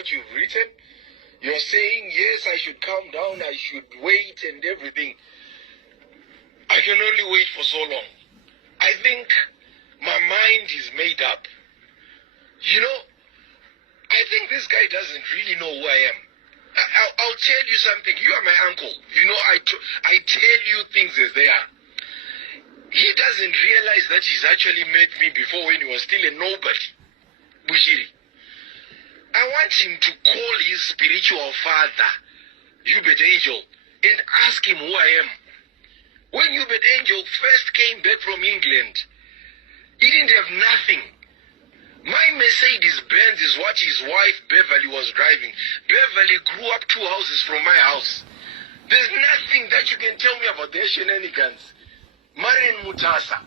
what you've written. You're saying, yes, I should calm down, I should wait and everything. I can only wait for so long. I think my mind is made up. You know, I think this guy doesn't really know who I am. I'll tell you something. You are my uncle. You know, I tell you things as they are. He doesn't realize that he's actually met me before when he was still a nobody. Bushiri. I want him to call his spiritual father, Hubert Angel, and ask him who I am. When Hubert Angel first came back from England, he didn't have nothing. My Mercedes-Benz is what his wife Beverly was driving. Beverly grew up 2 houses from my house. There's nothing that you can tell me about their shenanigans. Marian Mutasa,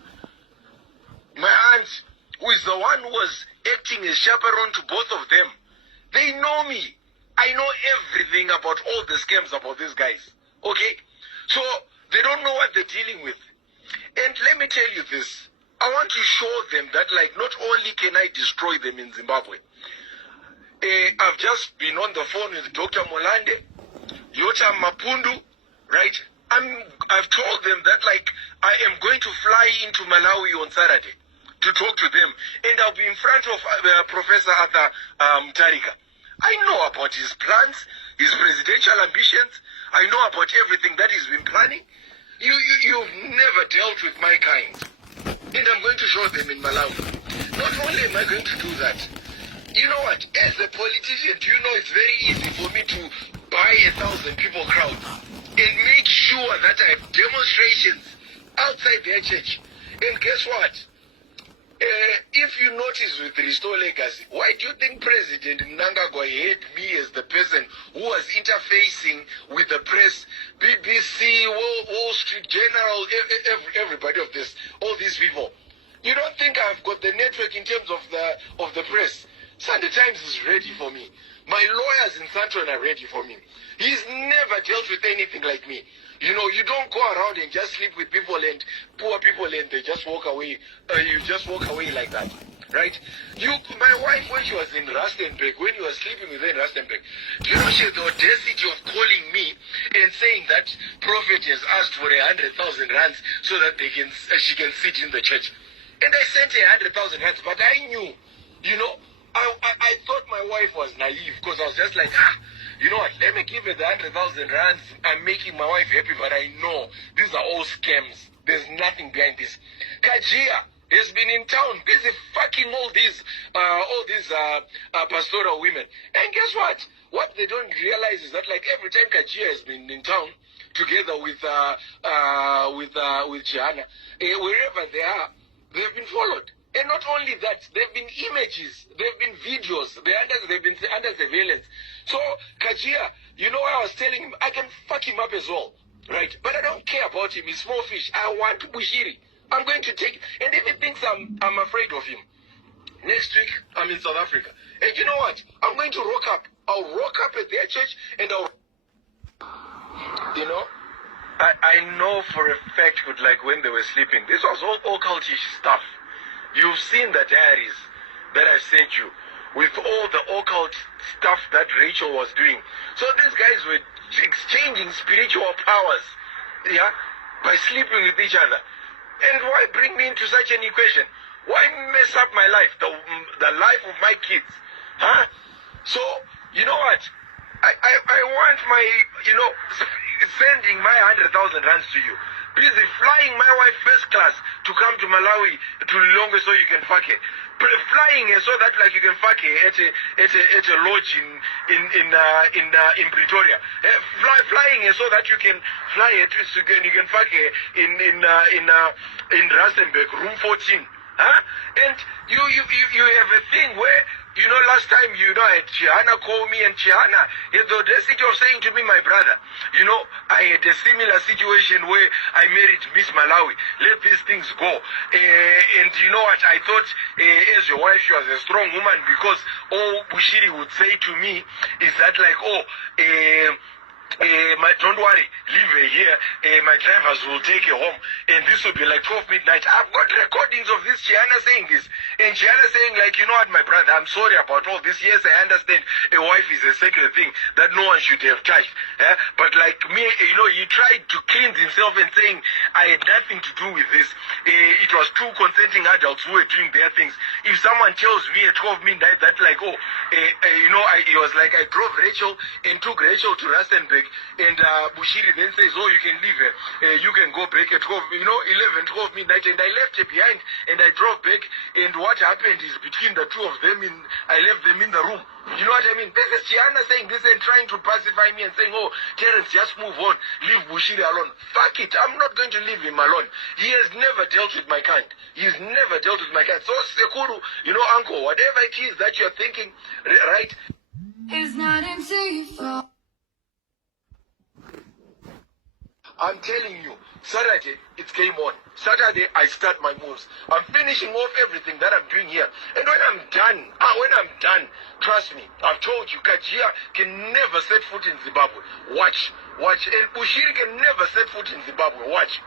my aunt, who is the one who was acting as chaperone to both of them, they know me. I know everything about all the scams about these guys. Okay? So, they don't know what they're dealing with. And let me tell you this. I want to show them that, like, not only can I destroy them in Zimbabwe. I've just been on the phone with Dr. Molande, Yota Mapundu, right? I've told them that, like, I am going to fly into Malawi on Saturday to talk to them. And I'll be in front of Professor Arthur Tarika. I know about his plans, his presidential ambitions. I know about everything that he's been planning. You've never dealt with my kind. And I'm going to show them in Malawi. Not only am I going to do that, you know what, as a politician, do you know it's very easy for me to buy 1,000 people crowd and make sure that I have demonstrations outside their church. And guess what? If you notice with Restore Legacy, why do you think President Mnangagwa had me as the person who was interfacing with the press, BBC, Wall Street Journal, everybody of this, all these people? You don't think I've got the network in terms of the press? Sunday Times is ready for me. My lawyers in Santon are ready for me. He's never dealt with anything like me. You know, you don't go around and just sleep with people and poor people and they just walk away. You just walk away like that, right? My wife, when she was in Rustenburg, when you were sleeping with her in Rustenburg, do you know she had the audacity of calling me and saying that Prophet has asked for 100,000 rands so that she can sit in the church. And I sent her 100,000 rands, but I knew, you know, I thought my wife was naive because I was just like, you know what, let me give her the 100,000 rands. I'm making my wife happy, but I know these are all scams. There's nothing behind this. Kajia has been in town busy fucking all these pastoral women. And guess what? What they don't realize is that, like, every time Kajia has been in town together with Gianna, wherever they are, they've been followed. And not only that, there have been images, there have been videos, they've been under surveillance. So, Kajia, you know what I was telling him? I can fuck him up as well, right? But I don't care about him. He's small fish. I want Bushiri. I'm going to take, and if he thinks I'm afraid of him, next week I'm in South Africa. And you know what? I'm going to rock up. I'll rock up at their church and you know, I know for a fact, like when they were sleeping, this was all occultish stuff. You've seen the diaries that I sent you with all the occult stuff that Rachel was doing. So these guys were exchanging spiritual powers, yeah, by sleeping with each other. And why bring me into such an equation? Why mess up my life, the life of my kids? Huh? So, you know what? I want my, you know, sending my 100,000 rands to you. Busy flying my wife first class to come to Malawi to Lilongwe so you can fuck her. Flying her so that, like, you can fuck her at a lodge in Pretoria. Flying her so that you can fly her you can fuck her in Rustenburg, room 14. Huh? And you have a thing where, you know, last time, you know, I had Chiana call me, and Chiana had the audacity of saying to me, my brother, you know, I had a similar situation where I married Miss Malawi. Let these things go. And you know what? I thought, as your wife, she was a strong woman, because all Bushiri would say to me is that, like, don't worry, leave her here. My drivers will take her home, and this will be like 12 midnight. I've got recordings of this Gianna saying this, and Gianna saying like, you know what, my brother, I'm sorry about all this. Yes, I understand a wife is a sacred thing that no one should have touched. But like me, you know, he tried to cleanse himself and saying I had nothing to do with this. It was two consenting adults who were doing their things. If someone tells me at 12 midnight that like, oh, you know, it was like I drove Rachel and took Rachel to Rustenburg, and Bushiri then says, oh, you can leave her, you can go back at 12, you know, 11, 12 midnight, and I left her behind, and I drove back, and what happened is between the two of them, I left them in the room. You know what I mean? This is Gianna saying this and trying to pacify me and saying, oh, Terrence, just move on, leave Bushiri alone. Fuck it, I'm not going to leave him alone. He has never dealt with my kind. He's never dealt with my kind. So, Sekuru, you know, uncle, whatever it is that you're thinking, right? It's not until you fall. I'm telling you, Saturday, it's game on. Saturday, I start my moves. I'm finishing off everything that I'm doing here. And when I'm done, trust me, I've told you, Kajia can never set foot in Zimbabwe. Watch. And Bushiri can never set foot in Zimbabwe. Watch.